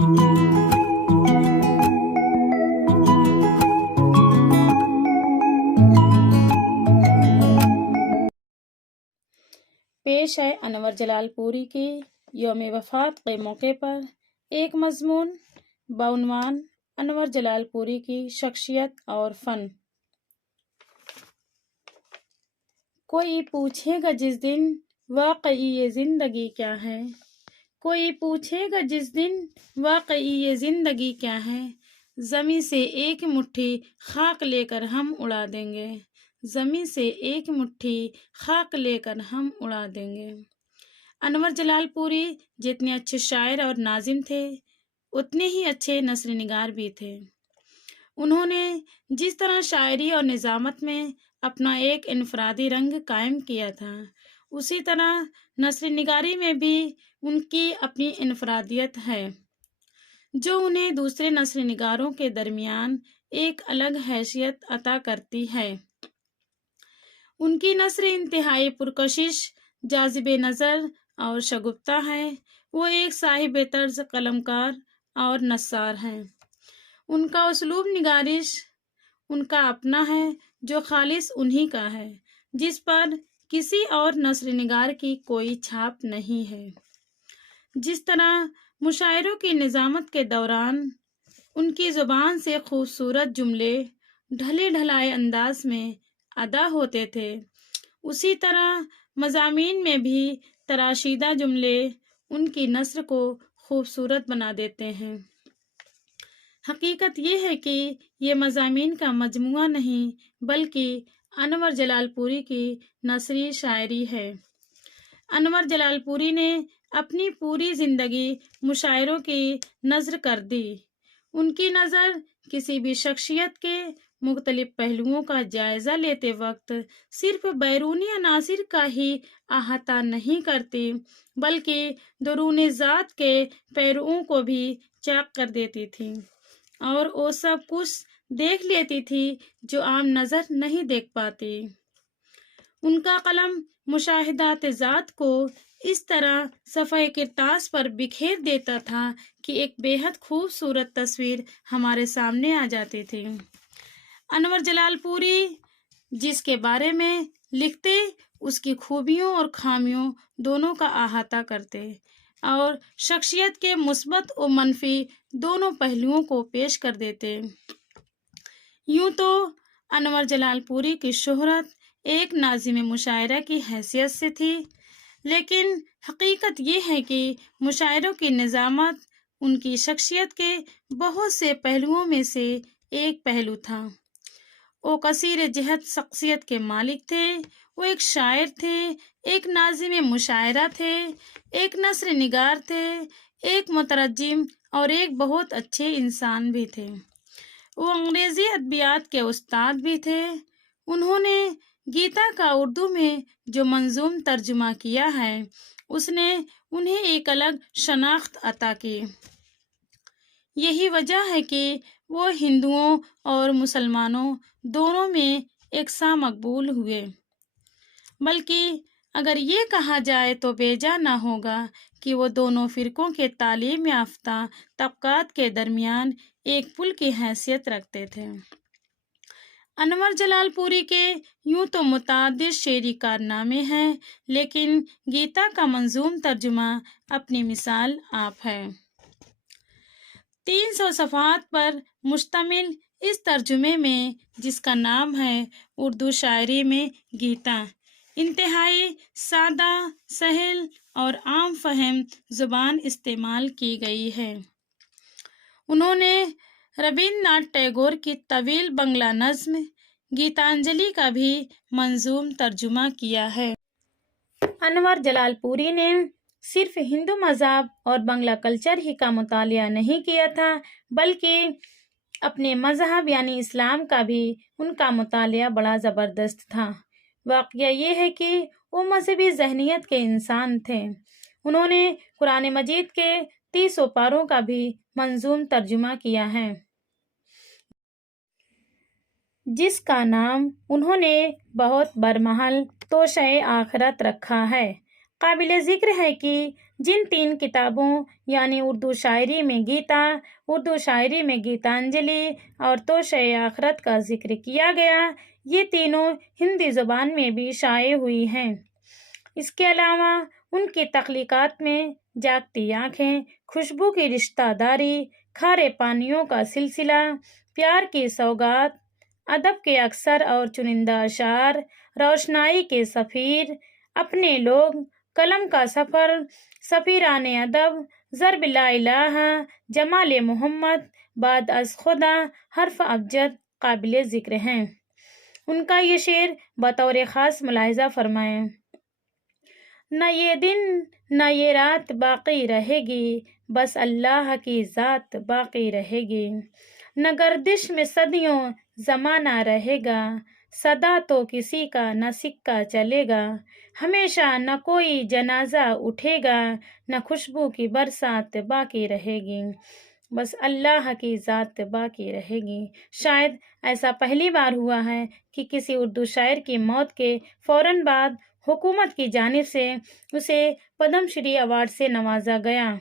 پیش ہے انور جلال پوری کی یوم وفات کے موقع پر ایک مضمون بعنوان انور جلال پوری کی شخصیت اور فن۔ کوئی پوچھے گا جس دن واقعی یہ زندگی کیا ہے، کوئی پوچھے گا جس دن واقعی یہ زندگی کیا ہے، زمیں سے ایک مٹھی خاک لے کر ہم اڑا دیں گے، زمیں سے ایک مٹھی خاک لے کر ہم اڑا دیں گے۔ انور جلال پوری جتنے اچھے شاعر اور ناظم تھے اتنے ہی اچھے نثر نگار بھی تھے۔ انہوں نے جس طرح شاعری اور نظامت میں اپنا ایک انفرادی رنگ قائم کیا تھا، اسی طرح نثر نگاری میں بھی ان کی اپنی انفرادیت ہے جو انہیں دوسرے نثر نگاروں کے درمیان ایک الگ حیثیت عطا کرتی ہے۔ ان کی نثر انتہائی پرکشش، جاذب نظر اور شگفتہ ہے۔ وہ ایک صاحب طرز قلمکار اور نثار ہیں۔ ان کا اسلوب نگارش ان کا اپنا ہے جو خالص انہی کا ہے، جس پر کسی اور نثر نگار کی کوئی چھاپ نہیں ہے۔ جس طرح مشاعروں کی نظامت کے دوران ان کی زبان سے خوبصورت جملے ڈھلے ڈھلائے انداز میں ادا ہوتے تھے، اسی طرح مضامین میں بھی تراشیدہ جملے ان کی نثر کو خوبصورت بنا دیتے ہیں۔ حقیقت یہ ہے کہ یہ مضامین کا مجموعہ نہیں بلکہ انور جلال پوری کی نثری شاعری ہے۔ انور جلال پوری نے اپنی پوری زندگی مشاعروں کی نذر کر دی۔ ان کی نظر کسی بھی شخصیت کے مختلف پہلوؤں کا جائزہ لیتے وقت صرف بیرونی عناصر کا ہی احاطہ نہیں کرتی بلکہ درون ذات کے پہلوؤں کو بھی چاک کر دیتی تھی، اور وہ سب کچھ دیکھ لیتی تھی جو عام نظر نہیں دیکھ پاتی۔ ان کا قلم مشاہدات ذات کو اس طرح صفحہ کرتاس پر بکھیر دیتا تھا کہ ایک بے حد خوبصورت تصویر ہمارے سامنے آ جاتی تھی۔ انور جلال پوری جس کے بارے میں لکھتے اس کی خوبیوں اور خامیوں دونوں کا احاطہ کرتے اور شخصیت کے مثبت و منفی دونوں پہلوؤں کو پیش کر دیتے۔ یوں تو انور جلال پوری کی شہرت ایک ناظم مشاعرہ کی حیثیت سے تھی، لیکن حقیقت یہ ہے کہ مشاعروں کی نظامت ان کی شخصیت کے بہت سے پہلوؤں میں سے ایک پہلو تھا۔ وہ کثیر جہت شخصیت کے مالک تھے۔ وہ ایک شاعر تھے، ایک ناظم مشاعرہ تھے، ایک نثر نگار تھے، ایک مترجم اور ایک بہت اچھے انسان بھی تھے۔ وہ انگریزی ادبیات کے استاد بھی تھے۔ انہوں نے گیتا کا اردو میں جو منظوم ترجمہ کیا ہے اس نے انہیں ایک الگ شناخت عطا کی۔ یہی وجہ ہے کہ وہ ہندوؤں اور مسلمانوں دونوں میں یکساں مقبول ہوئے، بلکہ اگر یہ کہا جائے تو بیجا نہ ہوگا کہ وہ دونوں فرقوں کے تعلیم یافتہ طبقات کے درمیان ایک پل کی حیثیت رکھتے تھے۔ انور جلال پوری کے یوں تو متعدد شعری کارنامے ہیں، لیکن گیتا کا منظوم ترجمہ اپنی مثال آپ ہے۔ 300 صفحات پر مشتمل اس ترجمے میں، جس کا نام ہے اردو شاعری میں گیتا، انتہائی سادہ، سہل اور عام فہم زبان استعمال کی گئی ہے۔ انہوں نے ربندر ناتھ ٹیگور کی طویل بنگلہ نظم گیتانجلی کا بھی منظوم ترجمہ کیا ہے۔ انور جلال پوری نے صرف ہندو مذہب اور بنگلہ کلچر ہی کا مطالعہ نہیں کیا تھا بلکہ اپنے مذہب یعنی اسلام کا بھی ان کا مطالعہ بڑا زبردست تھا۔ واقعہ یہ ہے کہ وہ مذہبی ذہنیت کے انسان تھے۔ انہوں نے قرآن مجید کے 30 پاروں کا بھی منظوم ترجمہ کیا ہے، جس کا نام انہوں نے بہت برمحل توشہ آخرت رکھا ہے۔ قابل ذکر ہے کہ جن 3 کتابوں یعنی اردو شاعری میں گیتانجلی اور توشہ آخرت کا ذکر کیا گیا، یہ تینوں ہندی زبان میں بھی شائع ہوئی ہیں۔ اس کے علاوہ ان کی تخلیقات میں جاگتی آنکھیں، خوشبو کی رشتہ داری، کھارے پانیوں کا سلسلہ، پیار کی سوگات، ادب کے اکثر اور چنندہ اشعار، روشنائی کے سفیر، اپنے لوگ، قلم کا سفر، سفیران ادب، ضرب لا الہ، جمال محمد، بعد از خدا، حرف ابجد قابل ذکر ہیں۔ ان کا یہ شعر بطور خاص ملاحظہ فرمائیں: نہ یہ دن نہ یہ رات باقی رہے گی، بس اللہ کی ذات باقی رہے گی۔ نہ گردش میں صدیوں زمانہ رہے گا، صدا تو کسی کا نہ سکہ چلے گا۔ ہمیشہ نہ کوئی جنازہ اٹھے گا، نہ خوشبو کی برسات باقی رہے گی، بس اللہ کی ذات باقی رہے گی۔ شاید ایسا پہلی بار ہوا ہے کہ کسی اردو شاعر کی موت کے فوراً بعد حکومت کی جانب سے اسے پدم شری ایوارڈ سے نوازا گیا،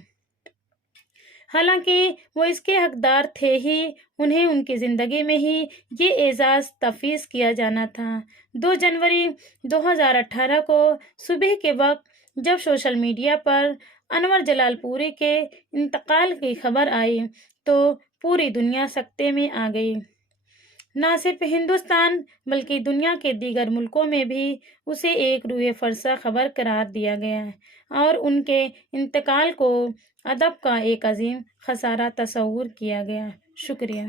حالانکہ وہ اس کے حقدار تھے ہی۔ انہیں ان کی زندگی میں ہی یہ اعزاز تفویض کیا جانا تھا۔ 2 جنوری 2018 کو صبح کے وقت جب سوشل میڈیا پر انور جلال پوری کے انتقال کی خبر آئی تو پوری دنیا سکتے میں آ گئی۔ نہ صرف ہندوستان بلکہ دنیا کے دیگر ملکوں میں بھی اسے ایک روح فرسا خبر قرار دیا گیا اور ان کے انتقال کو ادب کا ایک عظیم خسارہ تصور کیا گیا۔ شکریہ۔